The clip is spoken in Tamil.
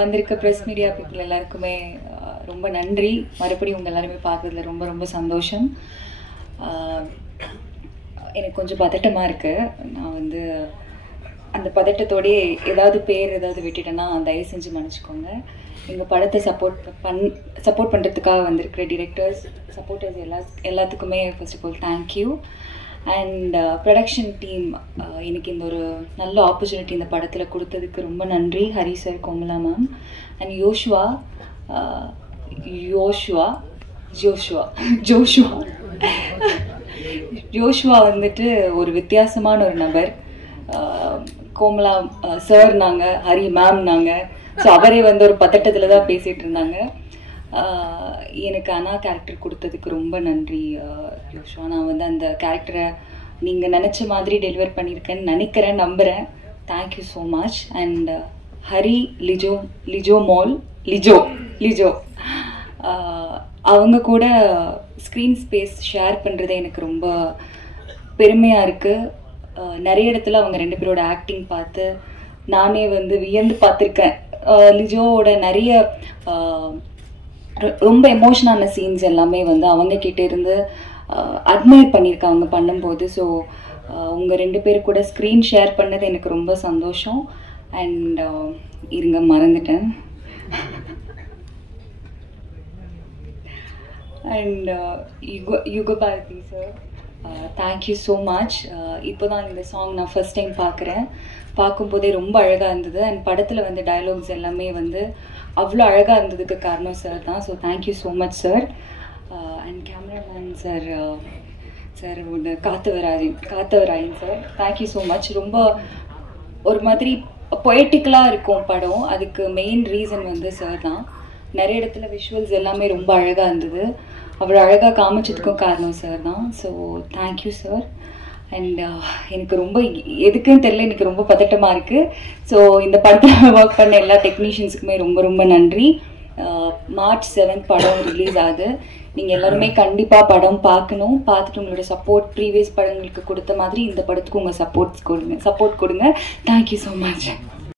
வந்திருக்க ப்ரெஸ் மீடியா பீப்புள் எல்லாருக்குமே ரொம்ப நன்றி. மறுபடியும் உங்கள் எல்லாருமே பார்த்ததுல ரொம்ப ரொம்ப சந்தோஷம். எனக்கு கொஞ்சம் பதட்டமாக இருக்குது. நான் வந்து அந்த பதட்டத்தோடயே ஏதாவது பேர் ஏதாவது விட்டுட்டேன்னா தயவு செஞ்சு மன்னிச்சுக்கோங்க. எங்கள் படத்தை சப்போர்ட் பண்ணுறதுக்காக வந்திருக்கிற டிரெக்டர்ஸ், சப்போர்ட்டர்ஸ் எல்லாத்துக்குமே first of all thank you. And production team எனக்கு இந்த ஒரு நல்ல ஆப்பர்ச்சுனிட்டி இந்த படத்தில் கொடுத்ததுக்கு ரொம்ப நன்றி. Hari sir, Komala ma'am and Joshua வந்துட்டு ஒரு வித்தியாசமான ஒரு நபர். கோமலா சார் நாங்கள், ஹரி மேம் நாங்கள். ஸோ அவரே வந்து ஒரு பதட்டத்தில் தான் பேசிகிட்டு இருந்தாங்க. எனக்கு அண்ணா கேரக்டர் கொடுத்ததுக்கு ரொம்ப நன்றி யோஷ்வா. நான் வந்து அந்த கேரக்டரை நீங்கள் நினச்ச மாதிரி டெலிவர் பண்ணியிருக்கேன்னு நினைக்கிறேன், நம்புகிறேன். Thank you so much. And Hari, Lijo அவங்க கூட ஸ்க்ரீன் ஸ்பேஸ் ஷேர் பண்ணுறது எனக்கு ரொம்ப பெருமையாக இருக்குது. நிறைய இடத்துல அவங்க ரெண்டு பேரோட ஆக்டிங் பார்த்து நானே வந்து வியந்து பார்த்துருக்கேன். லிஜோவோட நிறைய ரொம்ப எமோஷனான சீன்ஸ் எல்லாமே வந்து அவங்க கிட்டே இருந்து அட்மையர் பண்ணியிருக்காங்க பண்ணும்போது. ஸோ உங்கள் ரெண்டு பேர் கூட ஸ்க்ரீன் ஷேர் பண்ணது எனக்கு ரொம்ப சந்தோஷம். அண்ட் இருங்க, மறந்துட்டேன். And Yugabharathi sir, thank you so much. இப்போ தான் இந்த சாங் நான் ஃபர்ஸ்ட் டைம் பார்க்குறேன். பார்க்கும்போதே ரொம்ப அழகாக இருந்தது. அண்ட் படத்தில் வந்து டயலாக்ஸ் எல்லாமே வந்து அவ்வளோ அழகாக இருந்ததுக்கு காரணம் சார் தான். So thank you so much sir. And cameraman sir ஒன்று Kathavarayan sir, thank you so much. ரொம்ப ஒரு மாதிரி பொயட்டிக்கலாக இருக்கும் படம். அதுக்கு மெயின் ரீசன் வந்து சார் தான். நிறைய இடத்துல விஷுவல்ஸ் எல்லாமே ரொம்ப அழகாக இருந்தது. அவ்வளோ அழகாக காமிச்சதுக்கும் காரணம் சார் தான். So thank you sir. அண்ட் எனக்கு ரொம்ப எதுக்குன்னு தெரியல, எனக்கு ரொம்ப பதட்டமாக இருக்குது. ஸோ இந்த படத்தில் ஒர்க் பண்ண எல்லா டெக்னீஷியன்ஸுக்குமே ரொம்ப ரொம்ப நன்றி. March 7 படம் ரிலீஸ் ஆகுது. நீங்கள் எல்லாருமே கண்டிப்பாக படம் பார்க்கணும். பார்த்துட்டு உங்களோட சப்போர்ட் ப்ரீவியஸ் படங்களுக்கு கொடுத்த மாதிரி இந்த படத்துக்கு உங்கள் சப்போர்ட் கொடுங்க. Thank you so much.